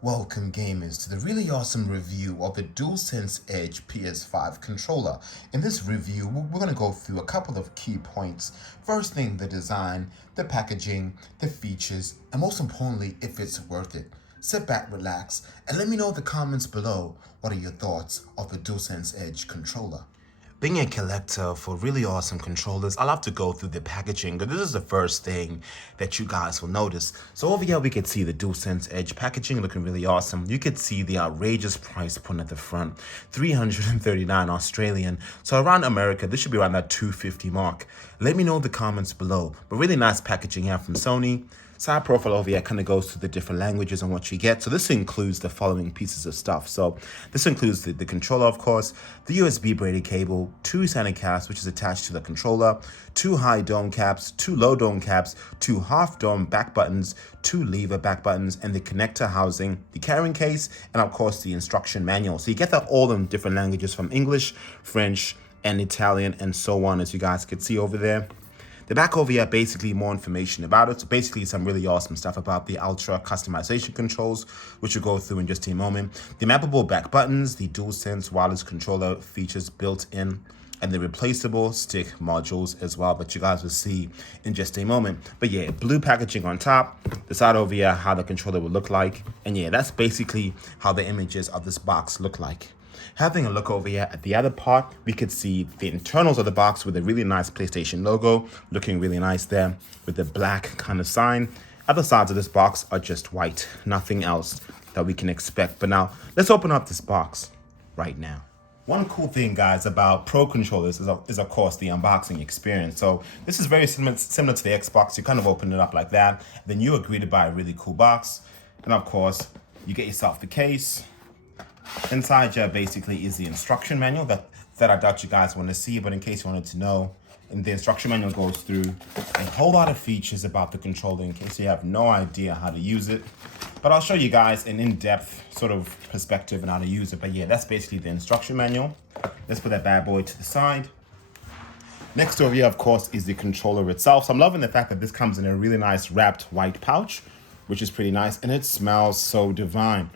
Welcome gamers to the really awesome review of the DualSense Edge PS5 controller. In this review, we're going to go through a couple of key points. First thing, the design, the packaging, the features, and most importantly, if it's worth it. Sit back, relax, and let me know in the comments below what are your thoughts of the DualSense Edge controller. Being a collector for really awesome controllers, I'll have to go through the packaging, but this is the first thing that you guys will notice. So over here, we could see the DualSense Edge packaging looking really awesome. You could see the outrageous price point at the front, 339 Australian. So around America, this should be around that 250 mark. Let me know in the comments below. But really nice packaging here from Sony. Side profile over here kind of goes to the different languages and what you get. So this includes the following pieces of stuff. So this includes the controller, of course, the USB braided cable, 2 center caps, which is attached to the controller, 2 high dome caps, 2 low dome caps, 2 half dome back buttons, 2 lever back buttons, and the connector housing, the carrying case, and of course the instruction manual. So you get that all in different languages from English, French, and Italian, and so on, as you guys can see over there. The back over here, basically more information about it. So basically some really awesome stuff about the Ultra customization controls, which we'll go through in just a moment. The mappable back buttons, the DualSense wireless controller features built in, and the replaceable stick modules as well, but you guys will see in just a moment. But yeah, blue packaging on top, the side over here, how the controller will look like. And yeah, that's basically how the images of this box look like. Having a look over here at the other part, we could see the internals of the box with a really nice PlayStation logo, looking really nice there with the black kind of sign. Other sides of this box are just white, nothing else that we can expect. But now, let's open up this box right now. One cool thing, guys, about Pro controllers is of course, the unboxing experience. So this is very similar to the Xbox. You kind of open it up like that, then you are greeted by a really cool box. And of course, you get yourself the case. Inside here basically is the instruction manual that I doubt you guys want to see, but in case you wanted to know, and the instruction manual goes through a whole lot of features about the controller in case you have no idea how to use it. But I'll show you guys an in-depth sort of perspective on how to use it. But yeah, that's basically the instruction manual. Let's put that bad boy to the side. Next over here, of course, is the controller itself. So I'm loving the fact that this comes in a really nice wrapped white pouch, which is pretty nice, and it smells so divine.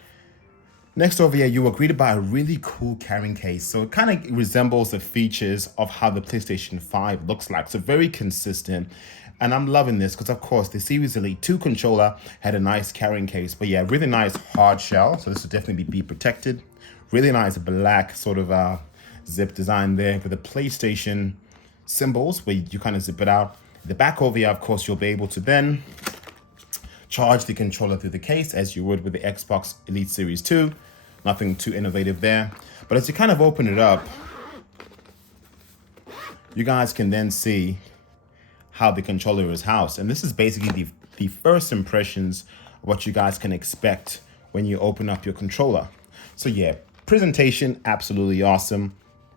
Next over here, you were greeted by a really cool carrying case. So it kind of resembles the features of how the PlayStation 5 looks like. So very consistent. And I'm loving this because, of course, the Series Elite 2 controller had a nice carrying case. But yeah, really nice hard shell. So this will definitely be protected. Really nice black sort of zip design there with the PlayStation symbols where you kind of zip it out. The back over here, of course, you'll be able to then charge the controller through the case as you would with the Xbox Elite Series 2. Nothing too innovative there. But as you kind of open it up, you guys can then see how the controller is housed. And this is basically the first impressions of what you guys can expect when you open up your controller. So yeah, presentation, absolutely awesome.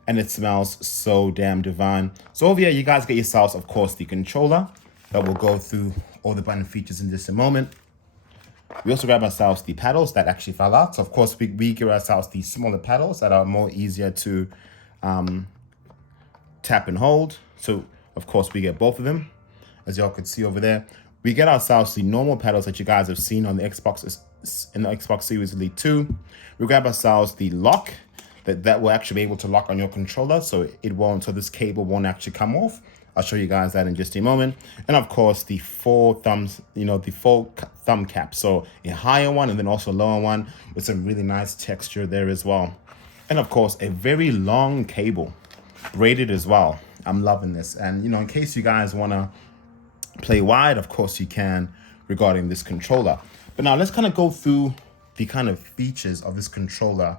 And it smells so damn divine. So over here, you guys get yourselves, of course, the controller that will go through all the button features in just a moment. We also grab ourselves the paddles that actually fell out. So of course, we give ourselves the smaller paddles that are more easier to tap and hold. So of course, we get both of them, as y'all could see over there. We get ourselves the normal paddles that you guys have seen on the Xbox in the Xbox Series Elite 2. We grab ourselves the lock that will actually be able to lock on your controller, so this cable won't actually come off. I'll show you guys that in just a moment. And of course, the 4 thumbs, the 4 thumb caps. So a higher one and then also a lower one with some really nice texture there as well. And of course, a very long cable, braided as well. I'm loving this. And in case you guys want to play wide, of course you can regarding this controller. But now let's kind of go through the kind of features of this controller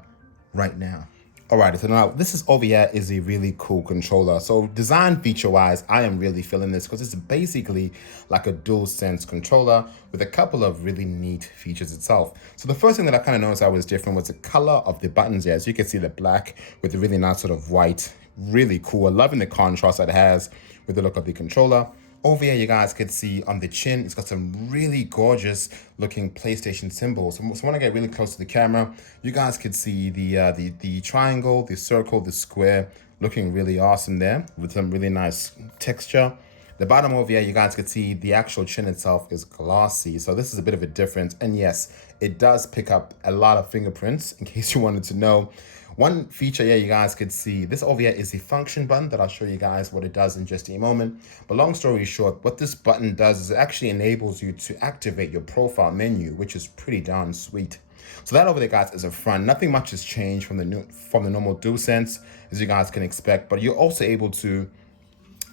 right now. Alright, so now this is over here is a really cool controller. So design feature wise, I am really feeling this because it's basically like a DualSense controller with a couple of really neat features itself. So the first thing that I kind of noticed I was different was the color of the buttons here. So you can see the black with the really nice sort of white, really cool. I'm loving the contrast that it has with the look of the controller. Over here, you guys could see on the chin, it's got some really gorgeous looking PlayStation symbols. So when I get really close to the camera, you guys could see the triangle, the circle, the square, looking really awesome there with some really nice texture. The bottom over here, you guys can see the actual chin itself is glossy. So this is a bit of a difference. And yes, it does pick up a lot of fingerprints, in case you wanted to know. One feature here you guys could see, this over here is the function button that I'll show you guys what it does in just a moment. But long story short, what this button does is it actually enables you to activate your profile menu, which is pretty darn sweet. So that over there, guys, is a front. Nothing much has changed from the normal DualSense, as you guys can expect. But you're also able to,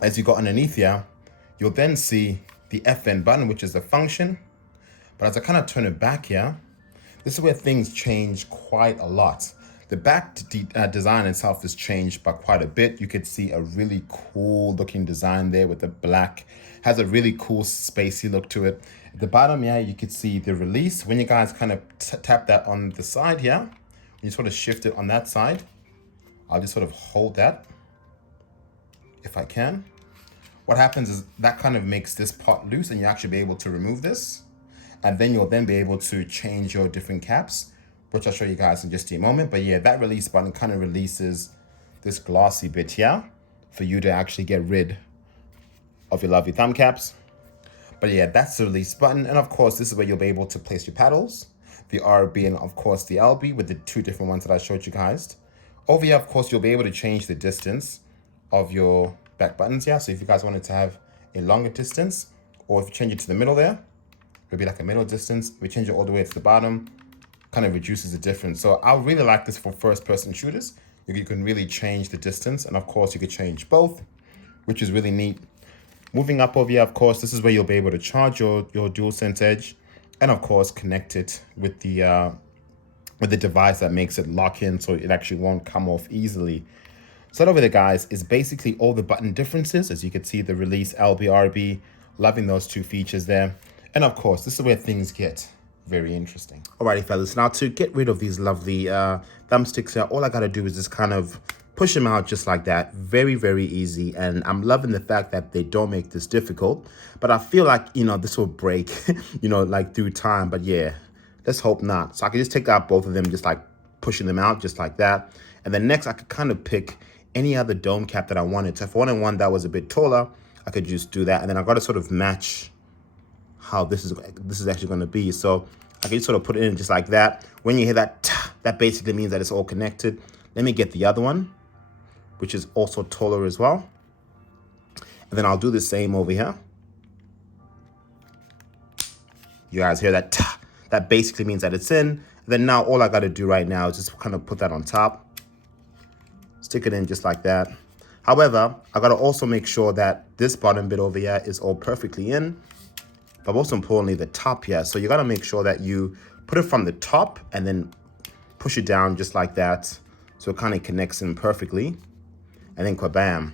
as you go underneath here, you'll then see the FN button, which is the function. But as I kind of turn it back here, this is where things change quite a lot. The back design itself has changed by quite a bit. You could see a really cool looking design there with the black. Has a really cool spacey look to it. At the bottom, yeah, you could see the release. When you guys kind of tap that on the side here, when you sort of shift it on that side, I'll just sort of hold that if I can. What happens is that kind of makes this part loose and you actually be able to remove this. And then you'll then be able to change your different caps, which I'll show you guys in just a moment. But yeah, that release button kind of releases this glossy bit here for you to actually get rid of your lovely thumb caps. But yeah, that's the release button. And of course, this is where you'll be able to place your paddles, the RB and of course the LB with the two different ones that I showed you guys. Over here, of course, you'll be able to change the distance of your back buttons here. So if you guys wanted to have a longer distance, or if you change it to the middle there, it'll be like a middle distance. If we change it all the way to the bottom, kind of reduces the difference. So I really like this for first person shooters. You can really change the distance, and of course you could change both, which is really neat. Moving up over here, of course, this is where you'll be able to charge your DualSense Edge, and of course connect it with the device that makes it lock in, so it actually won't come off easily. So that over there, guys, is basically all the button differences. As you can see, the release, LB, RB, loving those two features there. And of course, this is where things get very interesting. Alrighty, fellas, now to get rid of these lovely thumbsticks here, all I gotta do is just kind of push them out just like that. Very, very easy. And I'm loving the fact that they don't make this difficult. But I feel like, you know, this will break, you know, like through time. But yeah, let's hope not. So I can just take out both of them, just like pushing them out just like that. And then next, I could kind of pick any other dome cap that I wanted. So if I wanted one that was a bit taller, I could just do that. And then I got to sort of match how this is actually going to be. So I can just sort of put it in just like that. When you hear that, that basically means that it's all connected. Let me get the other one, which is also taller as well. And then I'll do the same over here. You guys hear that? That basically means that it's in. And then now all I got to do right now is just kind of put that on top. Stick it in just like that. However, I got to also make sure that this bottom bit over here is all perfectly in. But most importantly, the top here. So you got to make sure that you put it from the top and then push it down just like that. So it kind of connects in perfectly. And then kabam,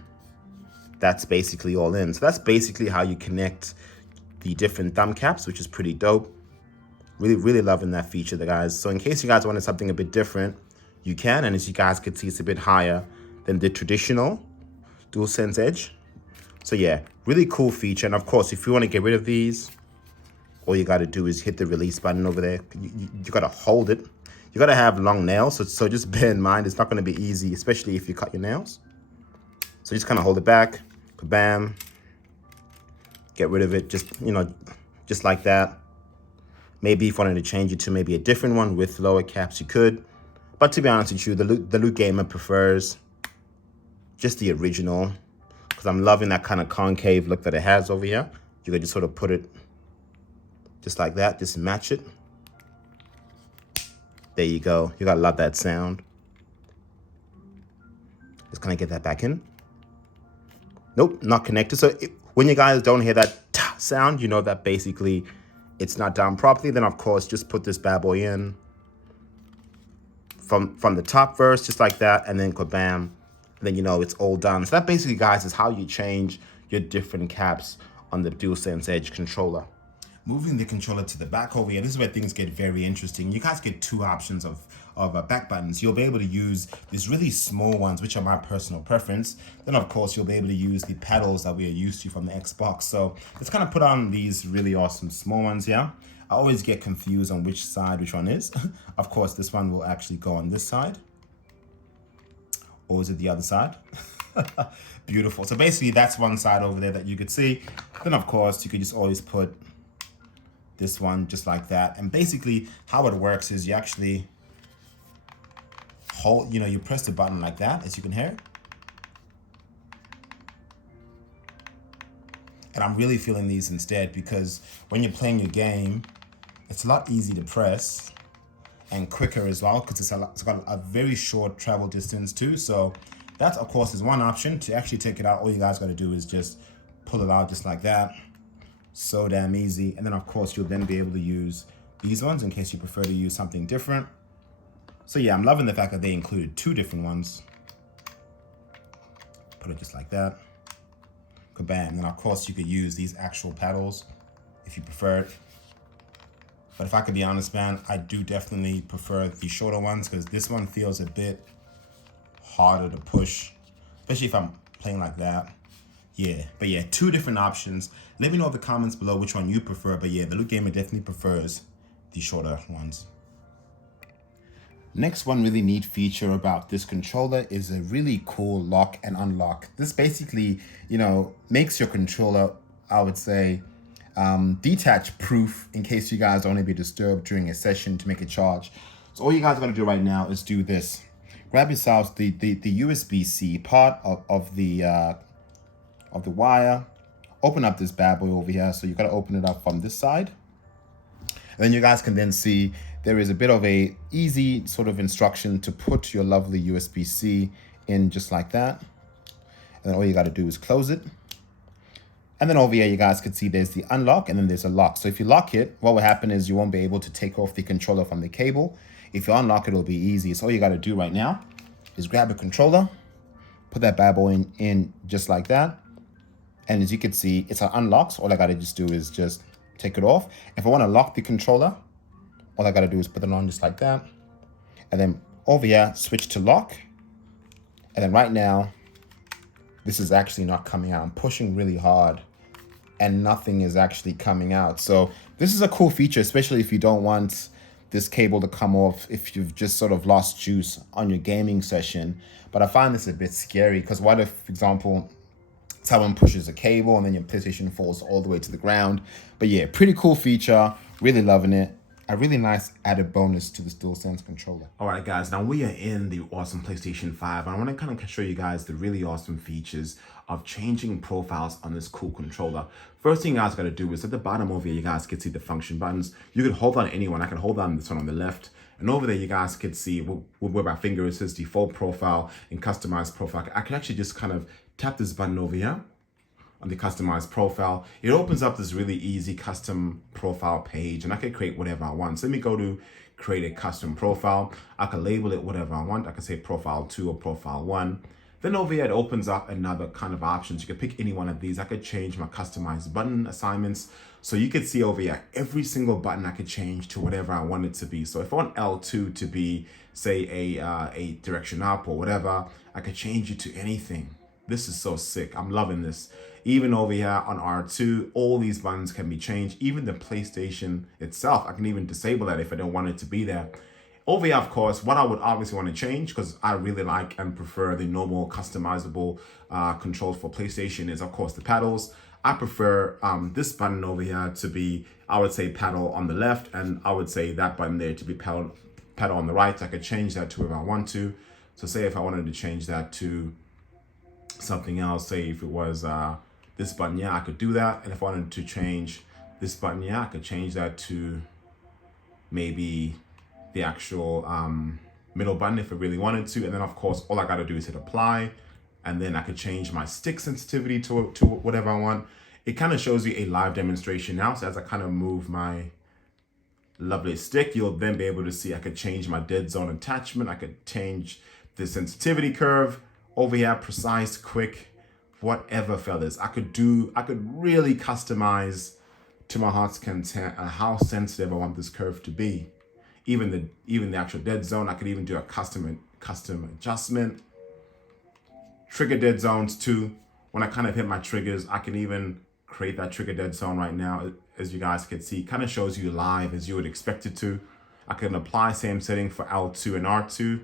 that's basically all in. So that's basically how you connect the different thumb caps, which is pretty dope. Really, really loving that feature there, guys. So in case you guys wanted something a bit different, you can. And as you guys can see, it's a bit higher than the traditional DualSense Edge. So yeah, really cool feature. And of course, if you want to get rid of these, all you got to do is hit the release button over there. You got to hold it. You got to have long nails. So just bear in mind, it's not going to be easy, especially if you cut your nails. So just kind of hold it back. Bam. Get rid of it. Just, you know, just like that. Maybe if you wanted to change it to maybe a different one with lower caps, you could. But to be honest with you, the Loot Gamer prefers just the original, because I'm loving that kind of concave look that it has over here. You could just sort of put it just like that, just match it. There you go. You gotta love that sound. Just kind of get that back in. Nope, not connected. So when you guys don't hear that sound, you know that basically it's not done properly. Then of course, just put this bad boy in from the top first, just like that, and then kabam, and then you know it's all done. So that basically, guys, is how you change your different caps on the DualSense Edge controller. Moving the controller to the back over here, this is where things get very interesting. You guys get two options of back buttons. You'll be able to use these really small ones, which are my personal preference. Then, of course, you'll be able to use the paddles that we are used to from the Xbox. So let's kind of put on these really awesome small ones here. I always get confused on which side which one is. Of course, this one will actually go on this side. Or is it the other side? Beautiful. So basically that's one side over there that you could see. Then of course you could just always put this one just like that. And basically how it works is you actually hold, you press the button like that, as you can hear. And I'm really feeling these instead because when you're playing your game, it's a lot easier to press and quicker as well because it's got a very short travel distance too. So that of course is one option. To actually take it out, all you guys got to do is just pull it out just like that. So damn easy. And then of course you'll then be able to use these ones in case you prefer to use something different. So yeah, I'm loving the fact that they included two different ones. Put it just like that. Kabam. And then of course you could use these actual paddles if you prefer it. But if I could be honest, man, I do definitely prefer the shorter ones because this one feels a bit harder to push, especially if I'm playing like that. Yeah, but yeah, two different options. Let me know in the comments below which one you prefer. But yeah, the Luke Gamer definitely prefers the shorter ones. Next one really neat feature about this controller is a really cool lock and unlock. This basically, makes your controller, I would say, detach proof in case you guys don't want to be disturbed during a session to make a charge. So all you guys are going to do right now is do this. Grab yourselves the USB-C part of the wire. Open up this bad boy over here. So you got to open it up from this side. And then you guys can then see there is a bit of a easy sort of instruction to put your lovely USB-C in just like that. And then all you got to do is close it. And then over here, you guys can see there's the unlock and then there's a lock. So if you lock it, what will happen is you won't be able to take off the controller from the cable. If you unlock it, it'll be easy. So all you got to do right now is grab a controller, put that bad boy in just like that. And as you can see, it's an unlock. So all I got to just do is just take it off. If I want to lock the controller, all I got to do is put it on just like that. And then over here, switch to lock. And then right now, this is actually not coming out. I'm pushing really hard and nothing is actually coming out. So this is a cool feature, especially if you don't want this cable to come off if you've just sort of lost juice on your gaming session. But I find this a bit scary because what if, for example, someone pushes a cable and then your PlayStation falls all the way to the ground? But yeah, pretty cool feature, really loving it. A really nice added bonus to this DualSense controller. All right, guys, now we are in the awesome PlayStation 5. And I want to kind of show you guys the really awesome features of changing profiles on this cool controller. First thing you guys got to do is at the bottom over here, you guys can see the function buttons. You can hold on any one. I can hold on this one on the left. And over there, you guys can see where my finger is, says default profile and customized profile. I can actually just kind of tap this button over here on the customized profile. It opens up this really easy custom profile page and I can create whatever I want. So let me go to create a custom profile. I can label it whatever I want. I can say profile 2 or profile 1. Then over here, it opens up another kind of options. You can pick any one of these. I could change my customized button assignments. So you can see over here, every single button I could change to whatever I want it to be. So if I want L2 to be, say, a direction up or whatever, I could change it to anything. This is so sick. I'm loving this. Even over here on R2, all these buttons can be changed. Even the PlayStation itself, I can even disable that if I don't want it to be there. Over here, of course, what I would obviously want to change, because I really like and prefer the normal customizable controls for PlayStation, is of course the paddles. I prefer this button over here to be, I would say, paddle on the left, and I would say that button there to be paddle on the right. I could change that to wherever I want to. So say if I wanted to change that to something else, say if it was this button, yeah, I could do that. And if I wanted to change this button, yeah, I could change that to maybe the actual middle button if I really wanted to. And then of course, all I gotta do is hit apply, and then I could change my stick sensitivity to whatever I want. It kind of shows you a live demonstration now. So as I kind of move my lovely stick, you'll then be able to see I could change my dead zone attachment. I could change the sensitivity curve over here, precise, quick, whatever, fellas. I could really customize to my heart's content how sensitive I want this curve to be. Even the actual dead zone, I could even do a custom adjustment. Trigger dead zones too. When I kind of hit my triggers, I can even create that trigger dead zone right now. As you guys can see, kind of shows you live as you would expect it to. I can apply same setting for L2 and R2,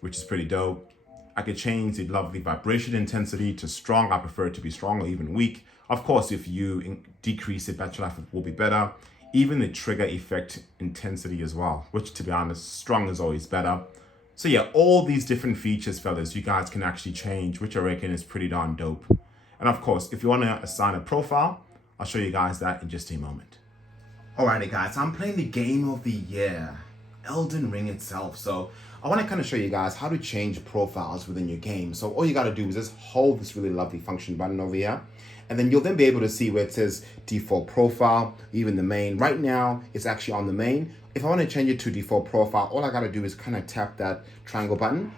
which is pretty dope. I could change the lovely vibration intensity to strong. I prefer it to be strong or even weak. Of course, if you decrease it, battery life will be better. Even the trigger effect intensity as well, which to be honest, strong is always better. So yeah, all these different features, fellas, you guys can actually change, which I reckon is pretty darn dope. And of course, if you want to assign a profile, I'll show you guys that in just a moment. Alrighty guys, I'm playing the game of the year, Elden Ring itself. So I want to kind of show you guys how to change profiles within your game. So all you got to do is just hold this really lovely function button over here. And then you'll then be able to see where it says default profile, even the main. Right now, it's actually on the main. If I want to change it to default profile, all I got to do is kind of tap that triangle button.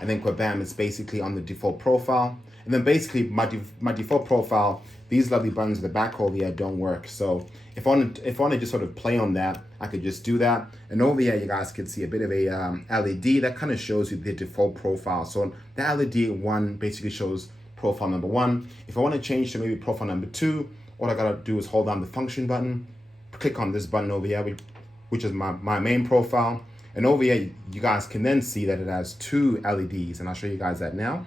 And then bam, it's basically on the default profile. And then basically my default profile, these lovely buttons at the back over here don't work. So if I want to just sort of play on that, I could just do that. And over here, you guys can see a bit of a LED that kind of shows you the default profile. So the LED one basically shows profile number 1. If I want to change to maybe profile number 2, all I gotta do is hold down the function button, click on this button over here, which is my main profile. And over here, you guys can then see that it has 2 LEDs, and I'll show you guys that now.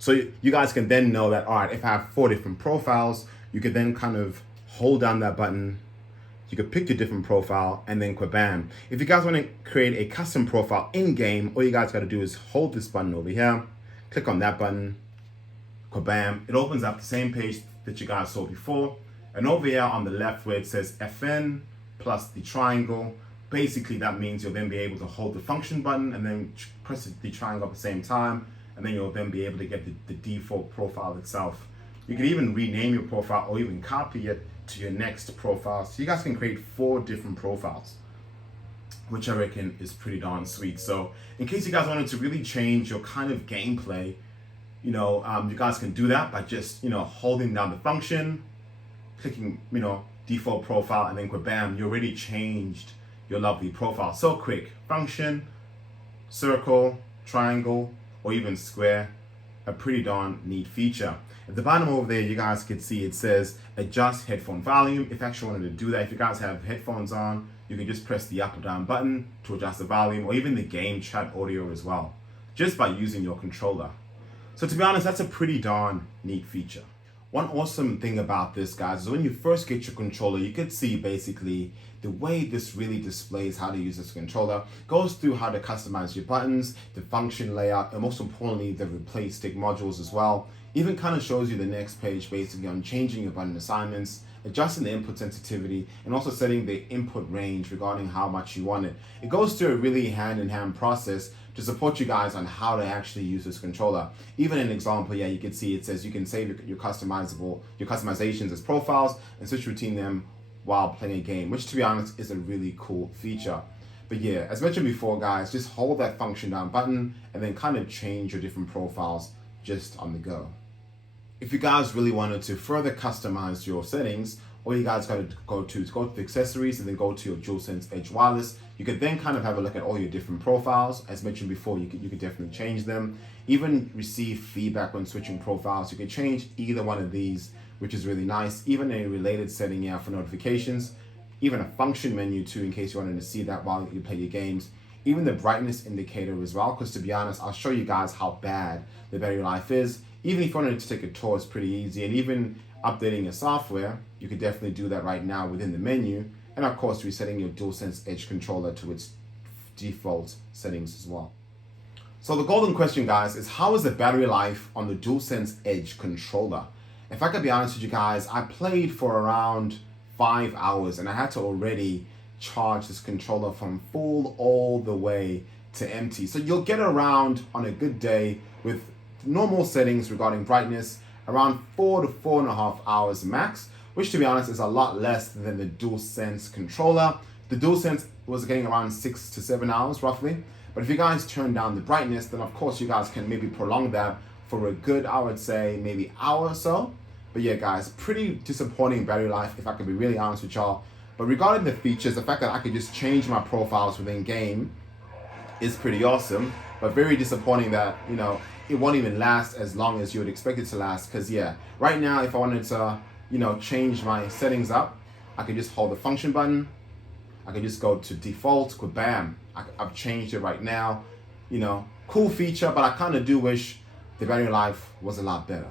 So you guys can then know that, all right, if I have 4 different profiles, you could then kind of hold down that button. You could pick your different profile and then bam. If you guys want to create a custom profile in game, all you guys got to do is hold this button over here, click on that button, bam. It opens up the same page that you guys saw before. And over here on the left where it says FN plus the triangle, basically that means you'll then be able to hold the function button and then press the triangle at the same time. And then you'll then be able to get the default profile itself. You can even rename your profile or even copy it to your next profile. So you guys can create 4 different profiles, which I reckon is pretty darn sweet. So in case you guys wanted to really change your kind of gameplay, you guys can do that by just, holding down the function, clicking, default profile, and then bam, you already changed your lovely profile. So quick, function, circle, triangle, or even square, a pretty darn neat feature. At the bottom over there, you guys can see it says adjust headphone volume. If you actually wanted to do that, if you guys have headphones on, you can just press the up or down button to adjust the volume, or even the game chat audio as well, just by using your controller. So to be honest, that's a pretty darn neat feature. One awesome thing about this, guys, is when you first get your controller, you could see basically the way this really displays how to use this controller, goes through how to customize your buttons, the function layout, and most importantly, the replace stick modules as well. Even kind of shows you the next page basically on changing your button assignments, adjusting the input sensitivity, and also setting the input range regarding how much you want it. It goes through a really hand-in-hand process to support you guys on how to actually use this controller. Even an example, yeah, you can see it says you can save your customizations as profiles and switch between them while playing a game, which to be honest is a really cool feature. But yeah, as mentioned before, guys, just hold that function down button and then kind of change your different profiles just on the go. If you guys really wanted to further customize your settings, all you guys got to go to the accessories and then go to your DualSense Edge Wireless. You could then kind of have a look at all your different profiles. As mentioned before, you could definitely change them. Even receive feedback when switching profiles. You can change either one of these, which is really nice. Even a related setting here for notifications. Even a function menu too, in case you wanted to see that while you play your games. Even the brightness indicator as well, because to be honest, I'll show you guys how bad the battery life is. Even if you wanted to take a tour, it's pretty easy. And even updating your software, you could definitely do that right now within the menu. And of course, resetting your DualSense Edge controller to its default settings as well. So the golden question, guys, is how is the battery life on the DualSense Edge controller? If I could be honest with you guys, I played for around 5 hours and I had to already charge this controller from full all the way to empty. So you'll get around on a good day with normal settings regarding brightness around 4 to 4.5 hours max, which to be honest is a lot less than the DualSense controller. The DualSense was getting around 6 to 7 hours roughly. But if you guys turn down the brightness, then of course you guys can maybe prolong that for a good, I would say maybe hour or so. But yeah, guys, pretty disappointing battery life if I could be really honest with y'all. But regarding the features, the fact that I could just change my profiles within game is pretty awesome. But very disappointing that, it won't even last as long as you would expect it to last. Because yeah, right now if I wanted to, change my settings up, I could just hold the function button. I could just go to default, bam. I've changed it right now. cool feature, but I kind of do wish the battery life was a lot better.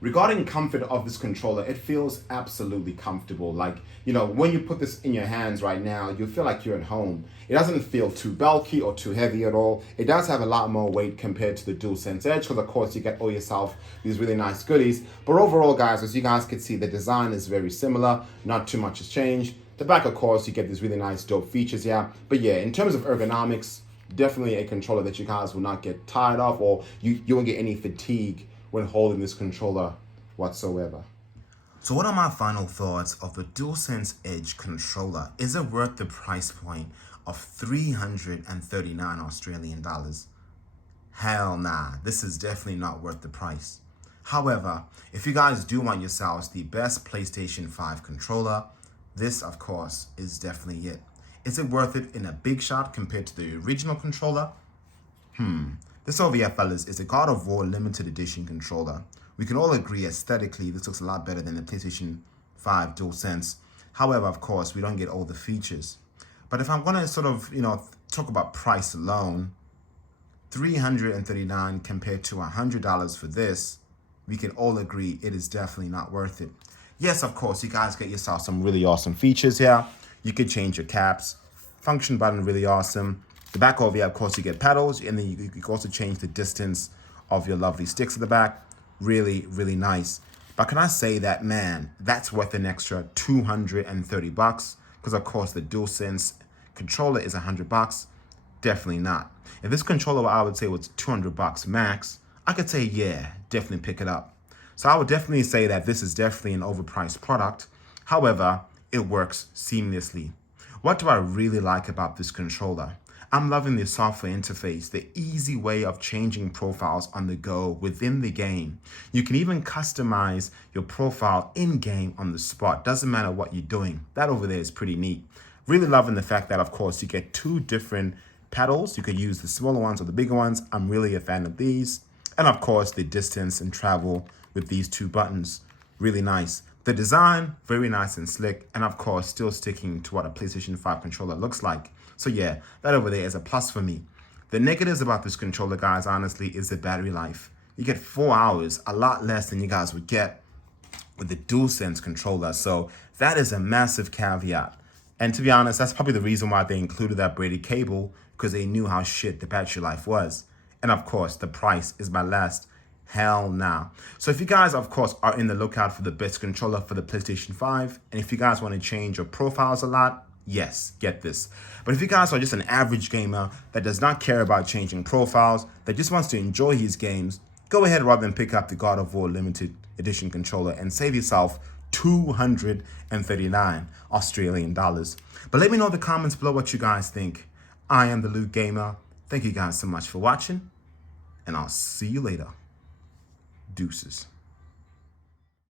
Regarding comfort of this controller, it feels absolutely comfortable. Like, when you put this in your hands right now, you feel like you're at home. It doesn't feel too bulky or too heavy at all. It does have a lot more weight compared to the DualSense Edge, because of course you get all yourself these really nice goodies. But overall, guys, as you guys can see, the design is very similar. Not too much has changed. The back, of course, you get these really nice dope features here. But yeah, in terms of ergonomics, definitely a controller that you guys will not get tired of, or you won't get any fatigue when holding this controller whatsoever. So what are my final thoughts of the DualSense Edge controller? Is it worth the price point of 339 Australian dollars? Hell nah, this is definitely not worth the price. However, if you guys do want yourselves the best PlayStation 5 controller, this of course is definitely it. Is it worth it in a big shot compared to the original controller? This over here, fellas, is a God of War limited edition controller. We can all agree aesthetically this looks a lot better than the PlayStation 5 DualSense. However, of course, we don't get all the features. But if I'm gonna sort of, talk about price alone, $339 compared to $100 for this, we can all agree it is definitely not worth it. Yes, of course, you guys get yourself some really awesome features here. You could change your caps, function button, really awesome. The back over here, of course, you get pedals, and then you can also change the distance of your lovely sticks at the back. Really, really nice. But can I say that, man, that's worth an extra $230, because of course the DualSense controller is $100. Definitely not. If this controller, I would say, was $200 max, I could say, yeah, definitely pick it up. So I would definitely say that this is definitely an overpriced product. However, it works seamlessly. What do I really like about this controller? I'm loving the software interface, the easy way of changing profiles on the go within the game. You can even customize your profile in-game on the spot. Doesn't matter what you're doing. That over there is pretty neat. Really loving the fact that, of course, you get two different pedals. You could use the smaller ones or the bigger ones. I'm really a fan of these. And of course, the distance and travel with these two buttons. Really nice. The design, very nice and slick. And of course, still sticking to what a PlayStation 5 controller looks like. So yeah, that over there is a plus for me. The negatives about this controller, guys, honestly, is the battery life. You get 4 hours, a lot less than you guys would get with the DualSense controller. So that is a massive caveat. And to be honest, that's probably the reason why they included that braided cable, because they knew how shit the battery life was. And of course, the price is my last hell nah. So if you guys, of course, are in the lookout for the best controller for the PlayStation 5, and if you guys want to change your profiles a lot, yes, get this. But if you guys are just an average gamer that does not care about changing profiles, that just wants to enjoy his games, go ahead rather than pick up the God of War limited edition controller and save yourself 239 Australian dollars. But let me know in the comments below what you guys think. I am the Luke Gamer. Thank you guys so much for watching, and I'll see you later. Deuces.